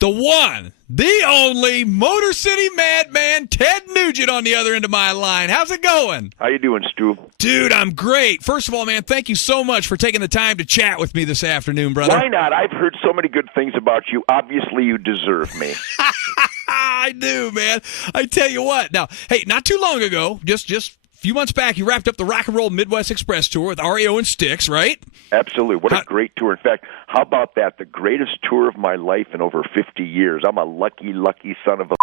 The one, the only Motor City Madman, Ted Nugent on the other end of my line. How's it going? How you doing, Stu? Dude, I'm great. First of all, man, thank you so much for taking the time to chat with me this afternoon, brother. Why not? I've heard so many good things about you. Obviously, you deserve me. I do, man. I tell you what. Now, hey, not too long ago, just a few months back, you wrapped up the Rock and Roll Midwest Express tour with REO and Styx, right? Absolutely. What a great tour. In fact, how about that? The greatest tour of my life in over 50 years. I'm a lucky, lucky son of a...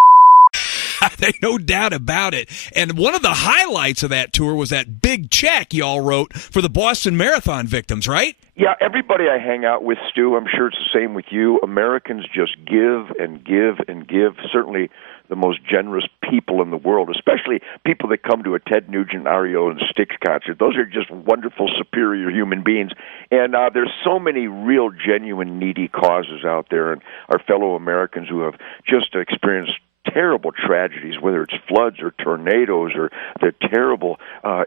There's no doubt about it. And one of the highlights of that tour was that big check y'all wrote for the Boston Marathon victims, right? Yeah, everybody I hang out with, Stu, I'm sure it's the same with you. Americans just give and give and give. Certainly the most generous people in the world, especially people that come to a Ted Nugent, REO, and Styx concert. Those are just wonderful, superior human beings. And there's so many real, genuine, needy causes out there, and our fellow Americans who have just experienced terrible tragedies, whether it's floods or tornadoes or the terrible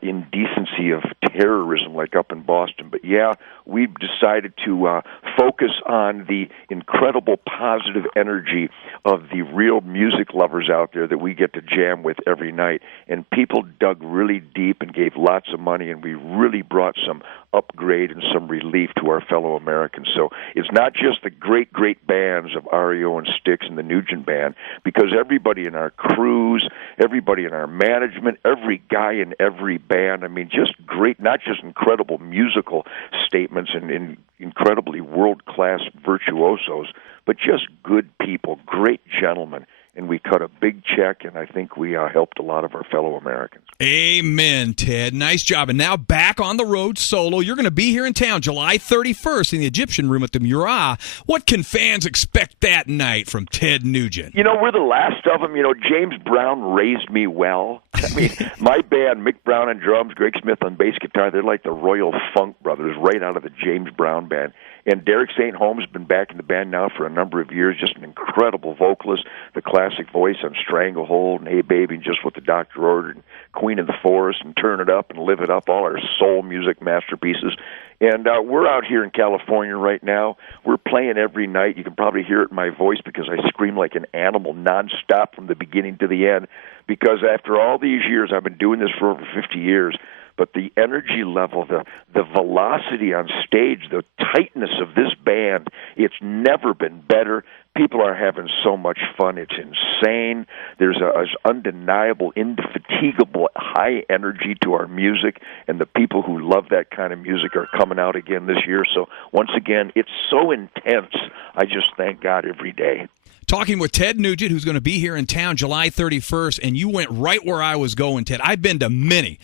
indecency of terrorism like up in Boston. But yeah, we've decided to focus on the incredible positive energy of the real music lovers out there that we get to jam with every night. And people dug really deep and gave lots of money, and we really brought some upgrade and some relief to our fellow Americans. So it's not just the great, great bands of REO and Styx and the Nugent Band, because everybody in our crews, everybody in our management, every guy in every band, I mean, just great, not just incredible musical statements and incredibly world-class virtuosos, but just good people, great gentlemen. And we cut a big check, and I think we helped a lot of our fellow Americans. Amen, Ted. Nice job. And now back on the road solo. You're going to be here in town July 31st in the Egyptian Room at the Murat. What can fans expect that night from Ted Nugent? You know, we're the last of them. You know, James Brown raised me well. I mean, my band, Mick Brown on drums, Greg Smith on bass guitar, they're like the Royal Funk Brothers right out of the James Brown Band. And Derek St. Holmes has been back in the band now for a number of years, just an incredible vocalist, the classic voice on Stranglehold and Hey Baby and Just What the Doctor Ordered and Queen of the Forest and Turn It Up and Live It Up, all our soul music masterpieces. And we're out here in California right now. We're playing every night. You can probably hear it in my voice because I scream like an animal nonstop from the beginning to the end, because after all these years, I've been doing this for over 50 years, but the energy level, the velocity on stage, the tightness of this band, it's never been better. People are having so much fun. It's insane. There's an undeniable, indefatigable high energy to our music, and the people who love that kind of music are coming out again this year. So once again, it's so intense. I just thank God every day. Talking with Ted Nugent, who's going to be here in town July 31st, and you went right where I was going, Ted. I've been to many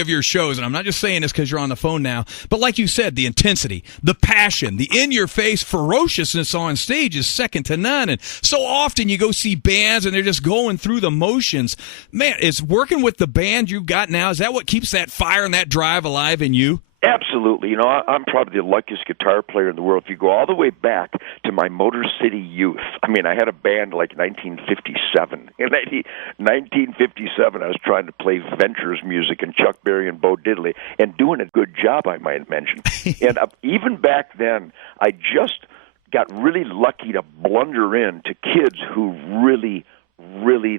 of your shows, and I'm not just saying this because you're on the phone now, but like you said, the intensity, the passion, the in-your-face ferociousness on stage is second to none. And so often you go see bands, and they're just going through the motions. Man, is working with the band you've got now, is that what keeps that fire and that drive alive in you? Absolutely. You know, I'm probably the luckiest guitar player in the world. If you go all the way back to my Motor City youth, I mean, I had a band like 1957. In 1957, I was trying to play Ventures music and Chuck Berry and Bo Diddley, and doing a good job, I might mention. And even back then, I just got really lucky to blunder in to kids who really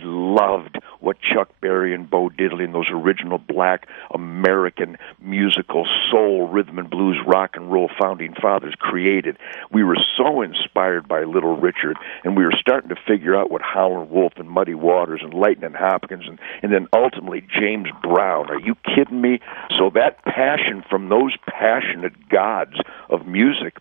loved what Chuck Berry and Bo Diddley and those original black American musical soul, rhythm and blues, rock and roll founding fathers created. We were so inspired by Little Richard, and we were starting to figure out what Howlin' Wolf and Muddy Waters and Lightnin' Hopkins and then ultimately James Brown. Are you kidding me? So that passion from those passionate gods of music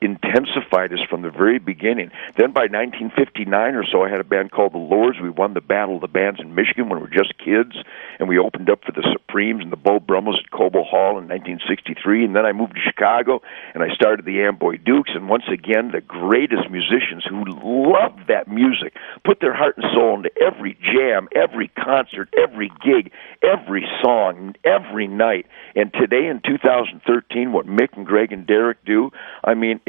intensified us from the very beginning. Then by 1959 or so, I had a band called The Lords. We won the Battle of the Bands in Michigan when we were just kids, and we opened up for the Supremes and the Bo Brummels at Cobo Hall in 1963. And then I moved to Chicago, and I started the Amboy Dukes. And once again, the greatest musicians who loved that music put their heart and soul into every jam, every concert, every gig, every song, every night. And today in 2013, what Mick and Greg and Derek do, I mean,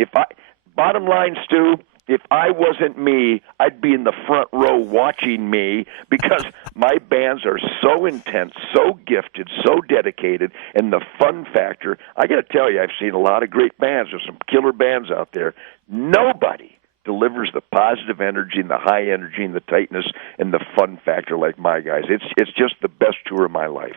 bottom line, Stu, if I wasn't me, I'd be in the front row watching me, because my bands are so intense, so gifted, so dedicated, and the fun factor, I got to tell you, I've seen a lot of great bands. There's some killer bands out there. Nobody delivers the positive energy and the high energy and the tightness and the fun factor like my guys. It's just the best tour of my life.